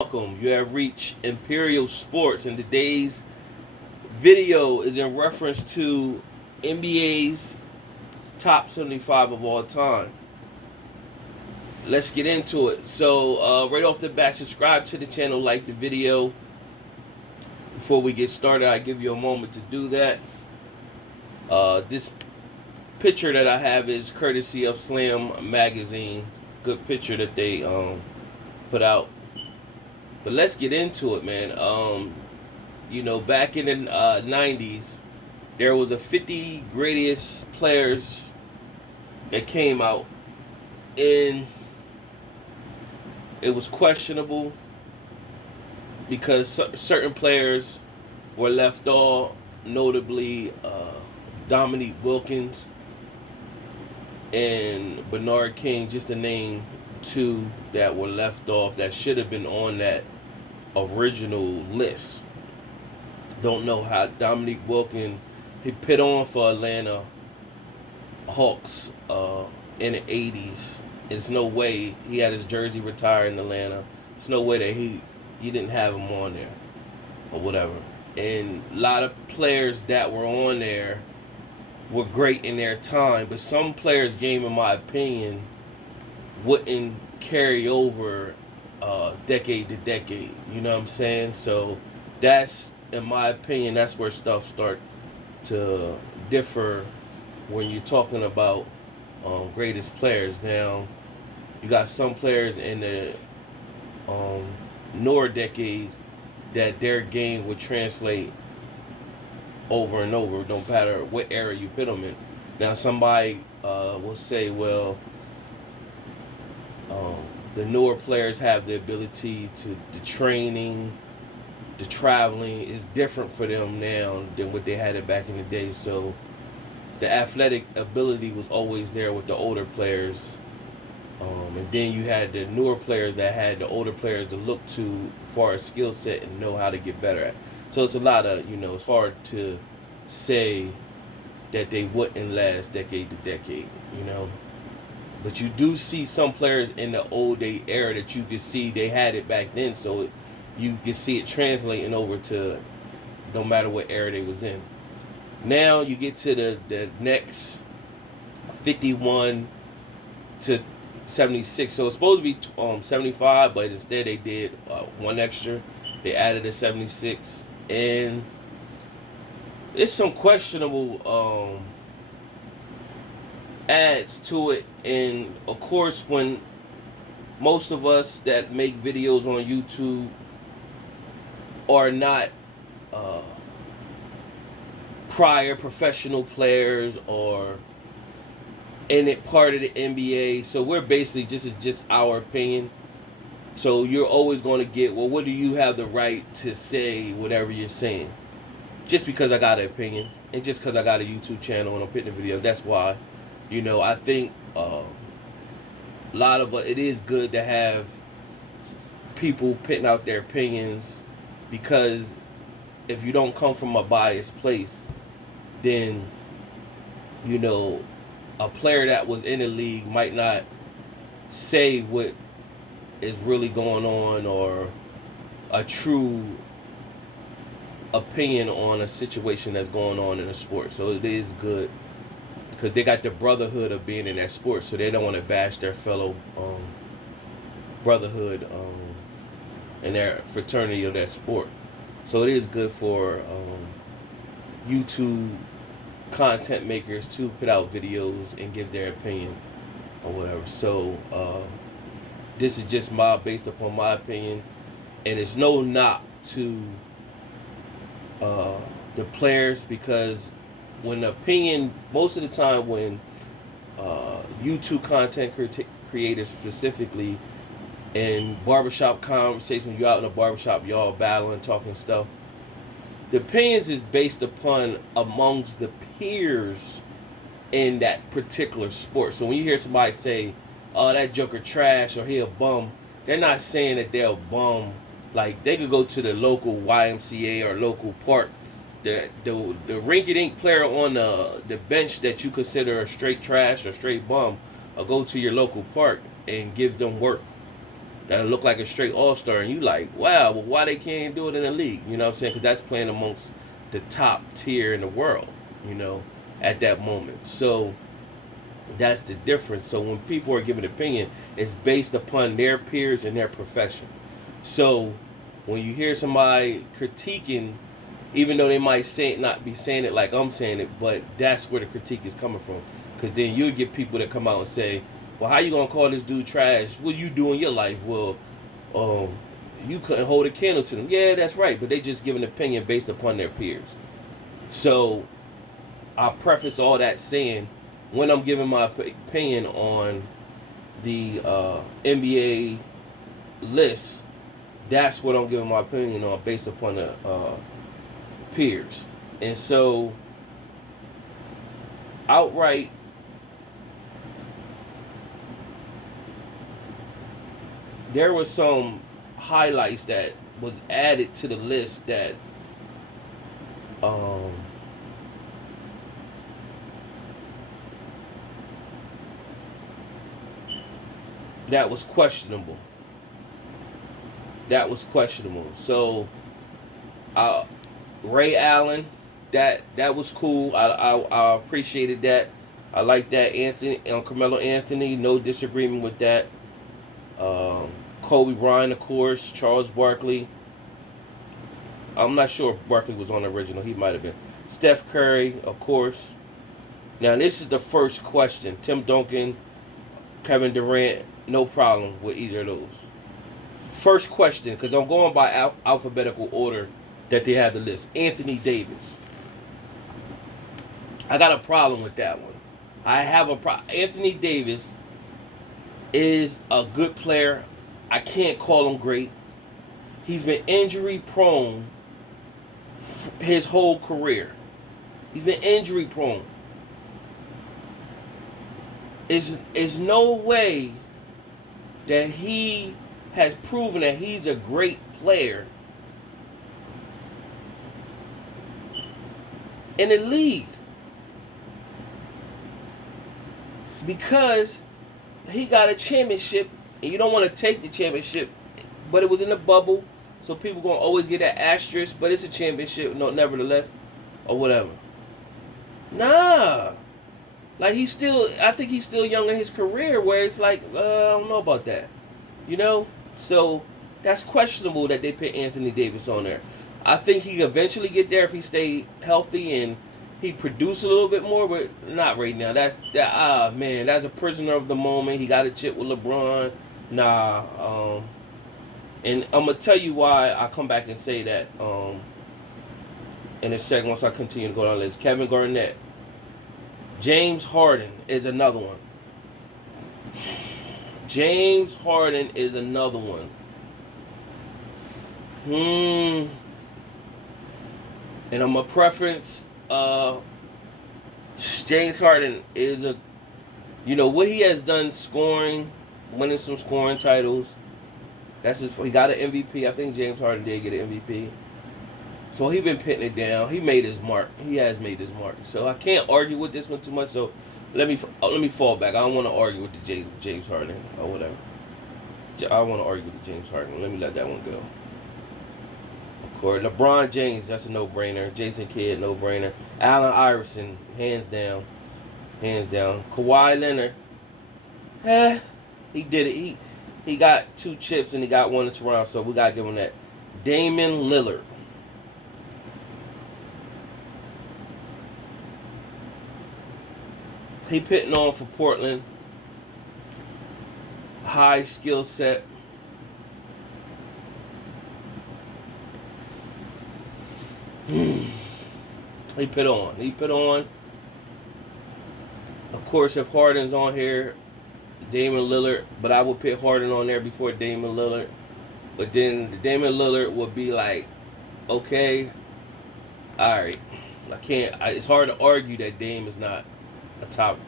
Welcome. You have reached Imperial Sports, and today's video is in reference to NBA's top 75 of all time. Let's get into it. So, right off the bat, subscribe to the channel, like the video. Before we get started, I give you a moment to do that. This picture that I have is courtesy of Slam Magazine. Good picture that they put out. But let's get into it, man. Back in the 90s, there was a 50 greatest players that came out, and it was questionable because certain players were left off, notably Dominique Wilkins and Bernard King, just to name two that were left off that should have been on that original list. Don't know how Dominique Wilkins, he put on for Atlanta Hawks in the 80s. There's no way he had his jersey retired in Atlanta. There's no way that he didn't have him on there or whatever. And a lot of players that were on there were great in their time, but some players' game, in my opinion, wouldn't carry over decade to decade. You know what I'm saying? So that's, in my opinion, that's where stuff start to differ when you're talking about greatest players. Now, you got some players in the newer decades that their game would translate over and over, no matter what era you put them in. Now, somebody will say, well, the newer players have the ability to the training, the traveling is different for them now than what they had it back in the day. So the athletic ability was always there with the older players. And then you had the newer players that had the older players to look to as far as skill set and know how to get better at. So it's a lot of, it's hard to say that they wouldn't last decade to decade, But you do see some players in the old day era that you can see they had it back then, so you can see it translating over to no matter what era they was in. Now you get to the next 51 to 76. So it's supposed to be 75, but instead they did one extra. They added a 76, and it's some questionable adds to it. And of course, when most of us that make videos on YouTube are not prior professional players or in it part of the NBA, so we're basically just our opinion. So you're always going to get, well, what do you have the right to say whatever you're saying? Just because I got an opinion and just because I got a YouTube channel and I'm putting a video, that's why. I think a lot of it is good to have people putting out their opinions, because if you don't come from a biased place, then a player that was in the league might not say what is really going on or a true opinion on a situation that's going on in a sport. So it is good because they got the brotherhood of being in that sport, so they don't want to bash their fellow brotherhood and their fraternity of that sport. So it is good for YouTube content makers to put out videos and give their opinion or whatever. So this is just based upon my opinion, and it's no knock to the players, because when the opinion, most of the time when YouTube content creators specifically, in barbershop conversations, when you're out in a barbershop, y'all battling, talking stuff, the opinions is based upon amongst the peers in that particular sport. So when you hear somebody say, oh, that joker trash or he a bum, they're not saying that they're a bum. Like, they could go to the local YMCA or local park. The rinky-dink player on the bench that you consider a straight trash or straight bum, or go to your local park and give them work. that look like a straight all-star, and you like, wow, well, why they can't do it in the league? You know what I'm saying? Because that's playing amongst the top tier in the world, you know, at that moment. So that's the difference. So when people are giving opinion, it's based upon their peers and their profession. So when you hear somebody critiquing, even though they might say it, not be saying it like I'm saying it, but that's where the critique is coming from. Because then you'll get people that come out and say, well, how you gonna call this dude trash? What you do in your life? Well, you couldn't hold a candle to them. Yeah, that's right. But they just give an opinion based upon their peers. So I preface all that saying, when I'm giving my opinion on the NBA list, that's what I'm giving my opinion on based upon the peers. And so outright, there were some highlights that was added to the list that that was questionable. That was questionable. So Ray Allen, that was cool. I appreciated that. I like that. Carmelo Anthony, no disagreement with that. Kobe Bryant, of course. Charles Barkley. I'm not sure if Barkley was on the original. He might have been. Steph Curry, of course. Now, this is the first question. Tim Duncan, Kevin Durant, no problem with either of those. First question, because I'm going by alphabetical order that they have the list. Anthony Davis. I got a problem with that one. I have a problem. Anthony Davis is a good player. I can't call him great. He's been injury prone his whole career. He's been injury prone. Is no way that he has proven that he's a great player in the league, because he got a championship, and you don't want to take the championship, but it was in the bubble, so people gonna always get that asterisk, but it's a championship, no, nevertheless, or whatever. Nah, like I think he's still young in his career, where it's like, I don't know about that, you know. So that's questionable that they put Anthony Davis on there. I think he eventually get there if he stay healthy and he produce a little bit more, but not right now. That's a prisoner of the moment. He got a chip with LeBron. Nah, and I'm gonna tell you why I come back and say that in a second once I continue to go down the list. Kevin Garnett, James Harden is another one. James Harden is another one. And I'm a preference. James Harden is what he has done scoring, winning some scoring titles. He got an MVP. I think James Harden did get an MVP. So he been pitting it down. He made his mark. He has made his mark. So I can't argue with this one too much. So let me fall back. I don't want to argue with the James Harden or whatever. I want to argue with the James Harden. Let me let that one go. Of course, LeBron James, that's a no-brainer. Jason Kidd, no-brainer. Allen Iverson, hands down. Kawhi Leonard, he did it. He got 2 chips and he got 1 in Toronto, so we got to give him that. Damian Lillard. He pitting on for Portland. High skill set. He put on. Of course, if Harden's on here, Damian Lillard, but I would put Harden on there before Damian Lillard. But then Damian Lillard would be like, okay, all right. It's hard to argue that Dame is not a top,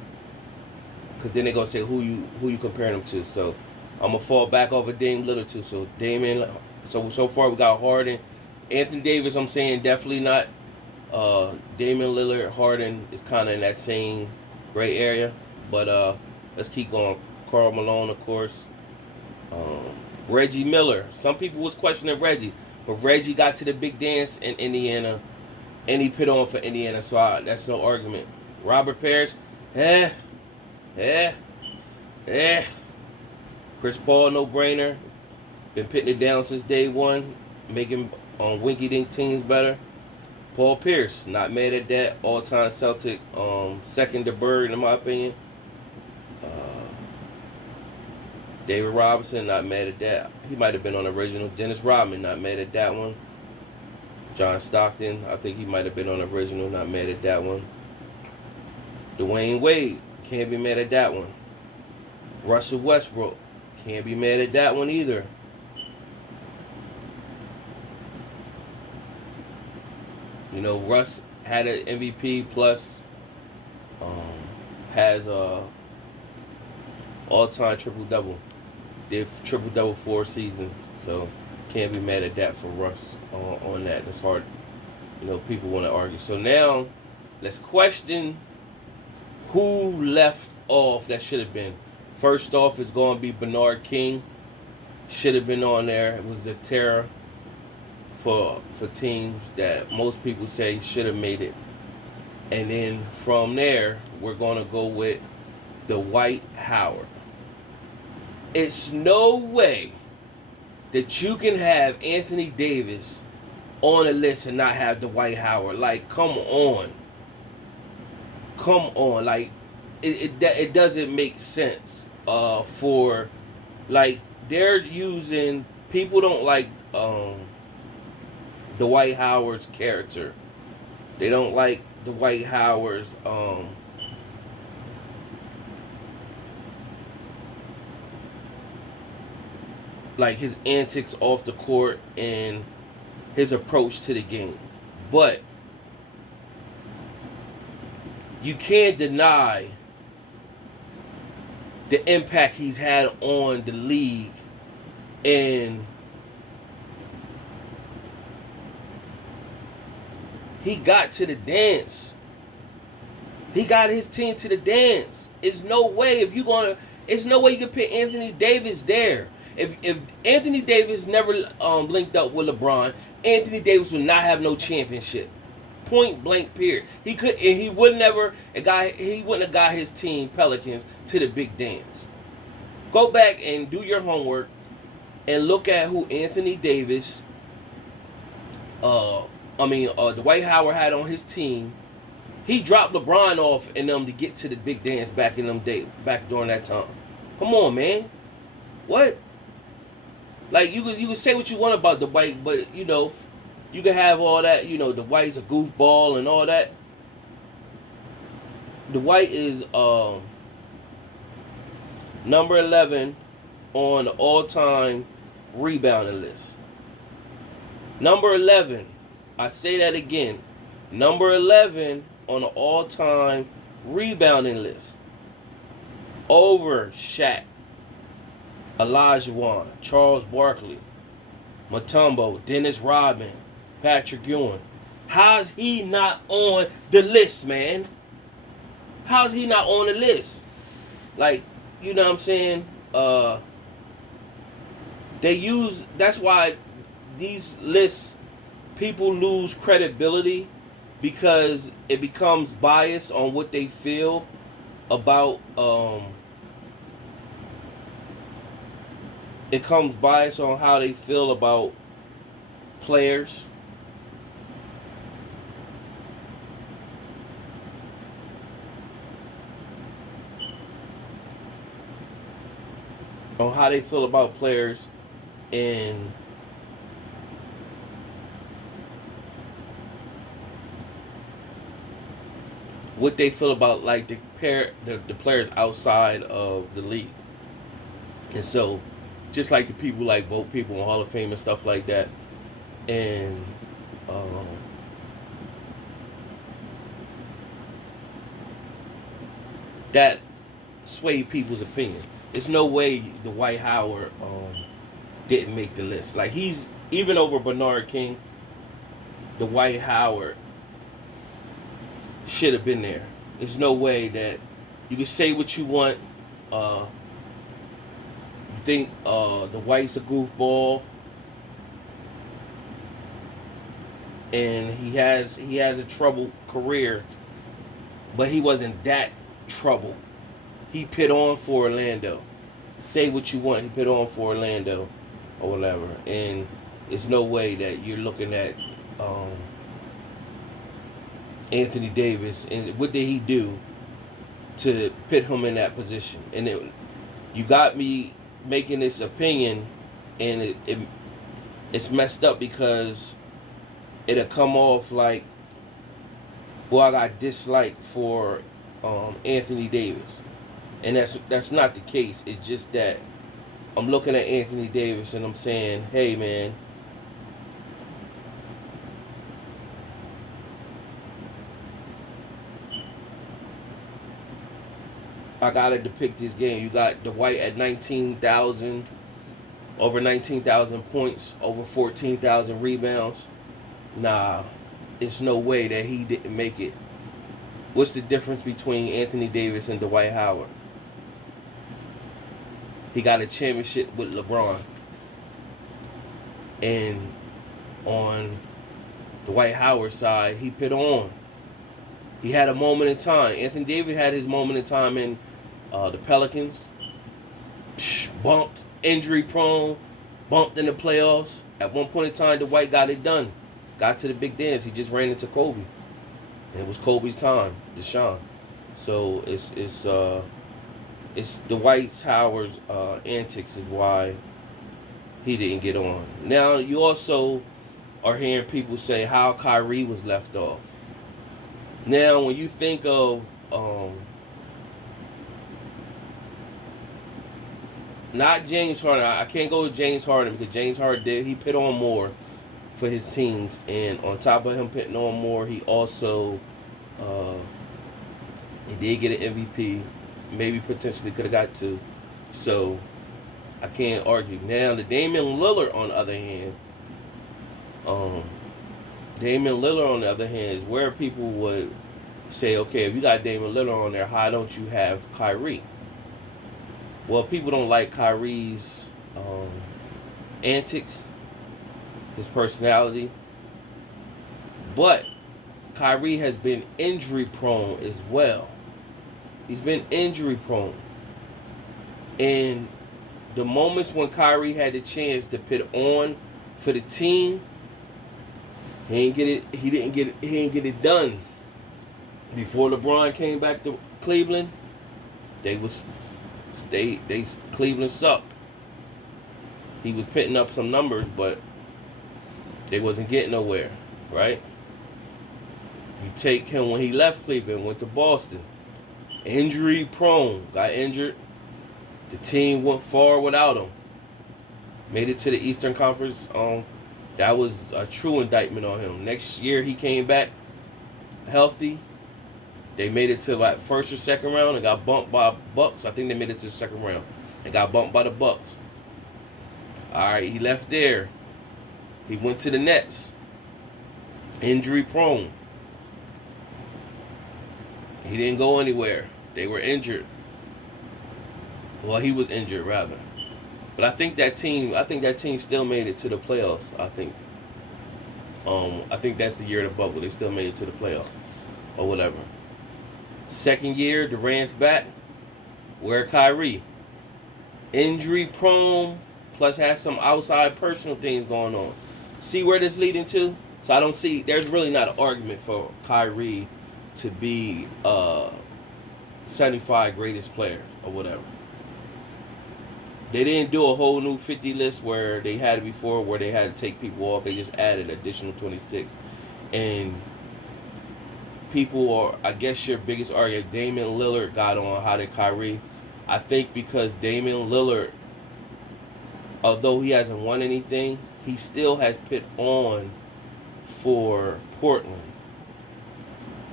because then they're gonna say who you comparing him to. So I'm gonna fall back over Dame Lillard too. So Damian. So far we got Harden, Anthony Davis. I'm saying definitely not. Damian Lillard, Harden is kind of in that same gray area. But let's keep going. Karl Malone, of course. Reggie Miller. Some people was questioning Reggie, but Reggie got to the big dance in Indiana, and he put on for Indiana, so that's no argument. Robert Parrish, eh, eh, eh. Chris Paul, no brainer. Been putting it down since day one, making winky dink teams better. Paul Pierce, not mad at that. All-time Celtic, second to Bird in my opinion. David Robinson, not mad at that. He might have been on the original. Dennis Rodman, not mad at that one. John Stockton, I think he might have been on the original, not mad at that one. Dwayne Wade, can't be mad at that one. Russell Westbrook, can't be mad at that one either. You know, Russ had an MVP plus, has a all-time triple-double. Did triple-double 4 seasons, so can't be mad at that for Russ on that. That's hard. You know, people want to argue. So now, let's question who left off that should have been. First off is going to be Bernard King. Should have been on there. It was a terror for teams that most people say should have made it. And then from there, we're going to go with Dwight Howard. It's no way that you can have Anthony Davis on a list and not have Dwight Howard. Like, come on. Come on. Like, it doesn't make sense for, like, they're using, people don't like Dwight Howard's character. They don't like Dwight Howard's like his antics off the court and his approach to the game. But you can't deny the impact he's had on the league, and he got to the dance. He got his team to the dance. It's no way you can put Anthony Davis there. If Anthony Davis never linked up with LeBron, Anthony Davis would not have no championship. Point blank period. He wouldn't have got his team Pelicans to the big dance. Go back and do your homework and look at who Anthony Davis Dwight Howard had on his team. He dropped LeBron off in them to get to the big dance back in them days, back during that time. Come on, man. What? Like, you could say what you want about Dwight, but, you know, you can have all that, you know, Dwight's a goofball and all that. Dwight is number 11 on the all-time rebounding list. Number 11. I say that again. Number 11 on the all-time rebounding list. Over Shaq, Olajuwon, Charles Barkley, Mutombo, Dennis Rodman, Patrick Ewing. How's he not on the list, man? How's he not on the list? Like, you know what I'm saying? That's why these lists, people lose credibility because it becomes biased on what they feel about, it comes biased on how they feel about players. On how they feel about players and what they feel about, like, the players outside of the league. And so, just like the people like vote people in Hall of Fame and stuff like that, and that swayed people's opinion. There's no way Dwight Howard didn't make the list. Like, he's, even over Bernard King, Dwight Howard should have been there. There's no way that you can say what you want. think the White's a goofball, and he has a troubled career, but he wasn't that troubled. He put on for Orlando. Say what you want, he put on for Orlando or whatever, and it's no way that you're looking at Anthony Davis and what did he do to put him in that position. And you got me making this opinion, and it's messed up because it'll come off like, well, I got dislike for Anthony Davis, and that's not the case. It's just that I'm looking at Anthony Davis and I'm saying, hey man, I gotta depict his game. You got Dwight at 19,000, over 19,000 points, over 14,000 rebounds. Nah, it's no way that he didn't make it. What's the difference between Anthony Davis and Dwight Howard? He got a championship with LeBron. And on Dwight Howard's side, he put on. He had a moment in time. Anthony Davis had his moment in time in the Pelicans. Bumped, injury prone, bumped in the playoffs. At one point in time, Dwight got it done. Got to the big dance. He just ran into Kobe. And it was Kobe's time, Deshaun. So it's Dwight Howard's antics is why he didn't get on. Now, you also are hearing people say how Kyrie was left off. Now, when you think of not James Harden, I can't go with James Harden because James Harden he put on more for his teams, and on top of him putting on more, he also he did get an MVP. Maybe potentially could have got two. So I can't argue. Now the Damian Lillard on the other hand, is where people would say, okay, if you got Damian Lillard on there, how don't you have Kyrie? Well, people don't like Kyrie's antics, his personality, but Kyrie has been injury prone as well. He's been injury prone. And the moments when Kyrie had the chance to put on for the team, he didn't get it done. Before LeBron came back to Cleveland, Cleveland sucked. He was putting up some numbers, but they wasn't getting nowhere, right? You take him when he left Cleveland, went to Boston. Injury prone, got injured. The team went far without him. Made it to the Eastern Conference. That was a true indictment on him. Next year he came back healthy. They made it to like first or second round and got bumped by Bucks. I think they made it to the second round and got bumped by the Bucks. All right, he left there. He went to the Nets. Injury prone. He didn't go anywhere. They were injured. Well, he was injured rather. But I think that team still made it to the playoffs. I think that's the year of the bubble. They still made it to the playoffs or whatever. Second year, Durant's back. Where Kyrie? Injury prone, plus has some outside personal things going on. See where this leading to? So I don't see, there's really not an argument for Kyrie to be 75 greatest player or whatever. They didn't do a whole new 50 list where they had it before, where they had to take people off. They just added additional 26. And people are, I guess your biggest argument, Damian Lillard got on, how did Kyrie? I think because Damian Lillard, although he hasn't won anything, he still has put on for Portland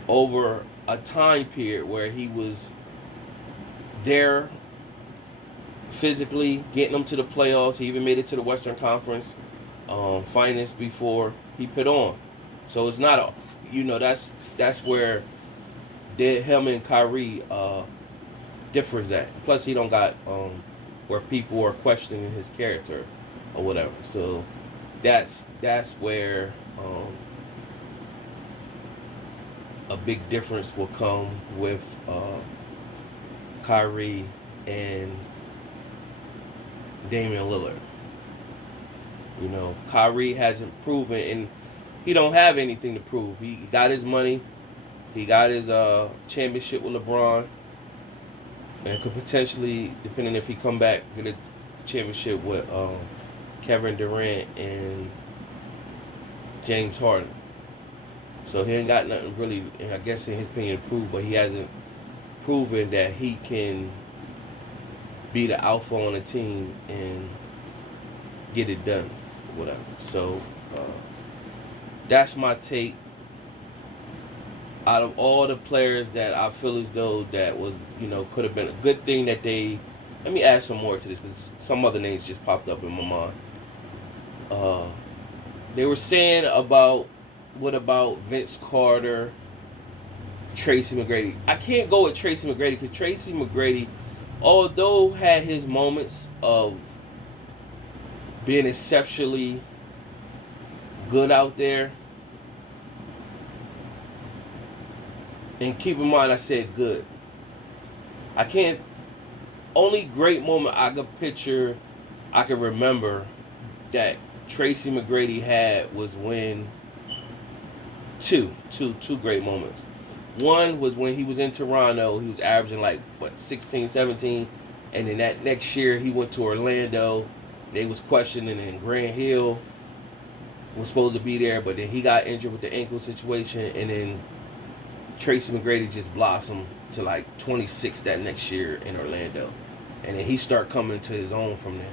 over a time period where he was there physically, getting them to the playoffs. He even made it to the Western Conference finals before he put on. So it's not a, that's where him and Kyrie differs at. Plus he don't got where people are questioning his character or whatever. So that's where a big difference will come with Kyrie and Damian Lillard. You know, Kyrie hasn't proven, and he don't have anything to prove. He got his money, he got his championship with LeBron, and could potentially, depending if he come back, get a championship with Kevin Durant and James Harden. So he ain't got nothing really, I guess in his opinion, to prove, but he hasn't proven that he can be the alpha on the team and get it done, whatever. So that's my take. Out of all the players that I feel as though that was, you know, could have been a good thing that they, let me add some more to this because some other names just popped up in my mind. They were saying about, what about Vince Carter, Tracy McGrady? I can't go with Tracy McGrady because Tracy McGrady, although had his moments of being exceptionally good out there, and keep in mind I said good. I can't, only great moment I could picture, I can remember that Tracy McGrady had was when two great moments. One was when he was in Toronto, he was averaging like, 16, 17, and then that next year he went to Orlando, they was questioning, and Grant Hill was supposed to be there, but then he got injured with the ankle situation, and then Tracy McGrady just blossomed to like 26 that next year in Orlando, and then he started coming to his own from there.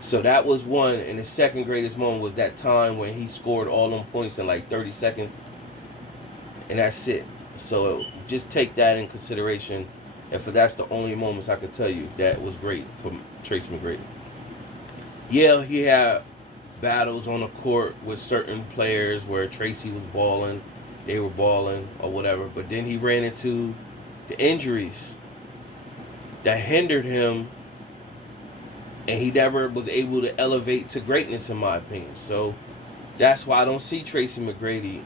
So that was one, and the second greatest moment was that time when he scored all them points in like 30 seconds, and that's it. So just take that in consideration, and for that's the only moments I could tell you that was great from Tracy McGrady. Yeah, he had battles on the court with certain players where Tracy was balling, they were balling or whatever, but then he ran into the injuries that hindered him, and he never was able to elevate to greatness, in my opinion. So that's why I don't see Tracy McGrady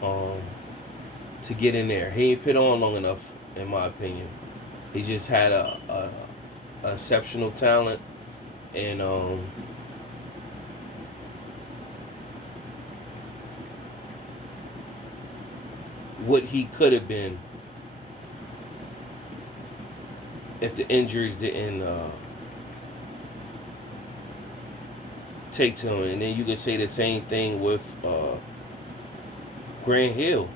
to get in there. He ain't put on long enough, in my opinion. He just had a exceptional talent, and what he could have been if the injuries didn't take to him. And then you could say the same thing with Grant Hill.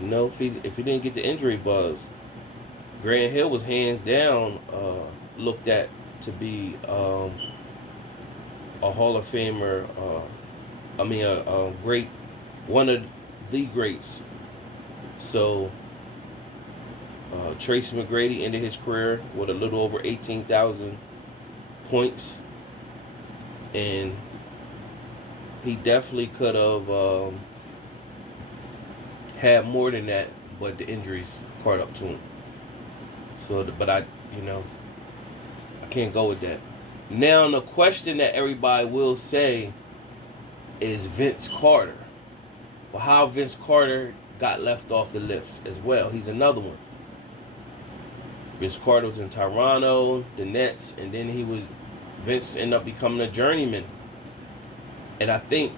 You know, if he didn't get the injury buzz, Grant Hill was hands down looked at to be a Hall of Famer. A great, one of the greats. So Tracy McGrady ended his career with a little over 18,000 points, and he definitely could have had more than that, but the injuries caught up to him. So, but I can't go with that. Now, the question that everybody will say is Vince Carter. Well, how Vince Carter got left off the list as well. He's another one. Vince Carter was in Toronto, the Nets, and then Vince ended up becoming a journeyman. And I think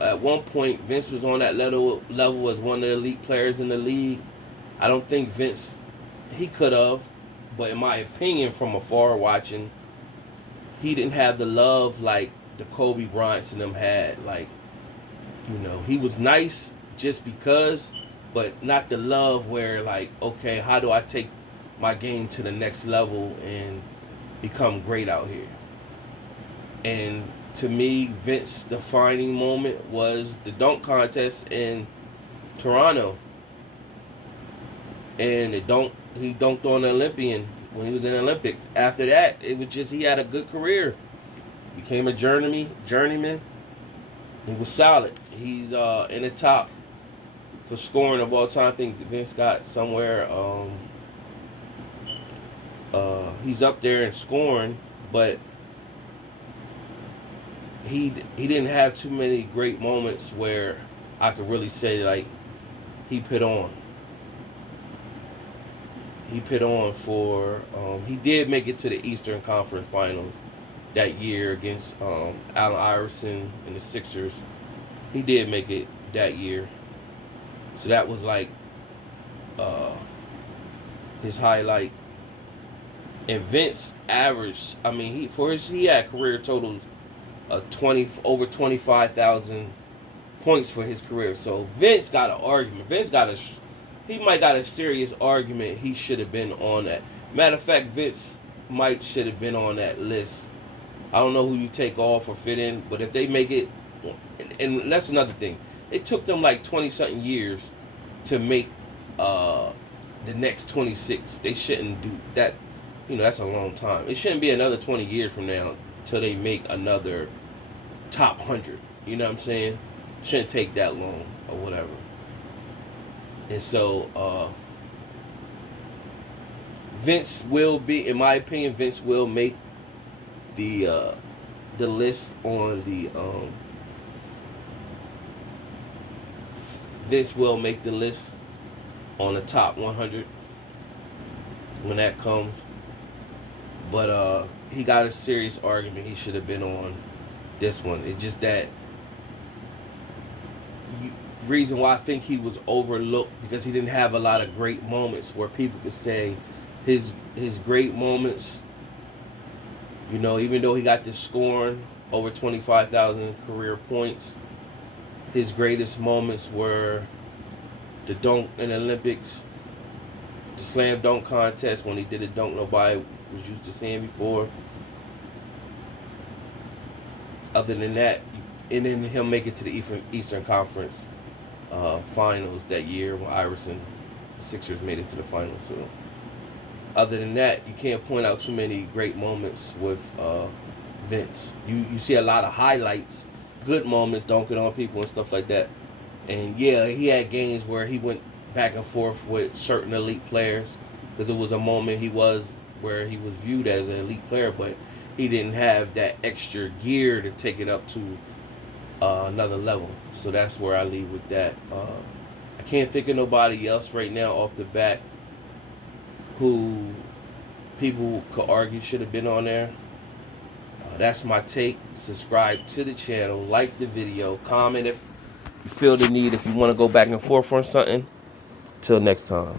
at one point Vince was on that level as one of the elite players in the league. I don't think Vince, he could have, but in my opinion, from afar watching, he didn't have the love like the Kobe Bryants and them had. Like, he was nice just because, but not the love where like, okay, how do I take my game to the next level and become great out here? And to me, Vince's defining moment was the dunk contest in Toronto. And he dunked on the Olympian when he was in the Olympics. After that, it was just, he had a good career. Became a journeyman. He was solid. He's in the top for scoring of all time. I think Vince got somewhere He's up there in scoring, but he didn't have too many great moments where I could really say like he put on. He put on for. He did make it to the Eastern Conference Finals that year against Allen Iverson and the Sixers. He did make it that year, so that was like uh, his highlight. And Vince averaged. I mean, he had career totals of over 25,000 points for his career. So Vince got an argument. He might got a serious argument. He should have been on that. Matter of fact, Vince should have been on that list. I don't know who you take off or fit in, but if they make it, and that's another thing. It took them like 20-something years to make the next 26. They shouldn't do that. That's a long time. It shouldn't be another 20 years from now till they make another top 100. You know what I'm saying? Shouldn't take that long or whatever. And so Vince will be, in my opinion, Vince will make the list on the Vince will make the list on the top 100 when that comes. But he got a serious argument. He should have been on this one. It's just that reason why I think he was overlooked, because he didn't have a lot of great moments where people could say his great moments. Even though he got this scoring over 25,000 career points, his greatest moments were the dunk in the Olympics, the slam dunk contest when he did a dunk nobody was used to seeing before. Other than that, and then him make it to the Eastern Conference Finals that year when Iverson, the Sixers, made it to the finals. So, other than that, you can't point out too many great moments with Vince. You see a lot of highlights, good moments, dunking on people and stuff like that. And yeah, he had games where he went back and forth with certain elite players, because it was a moment where he was viewed as an elite player, but he didn't have that extra gear to take it up to another level. So that's where I leave with that. I can't think of nobody else right now off the bat who people could argue should have been on there. That's my take. Subscribe to the channel, like the video, comment if you feel the need, if you want to go back and forth on something. Till next time.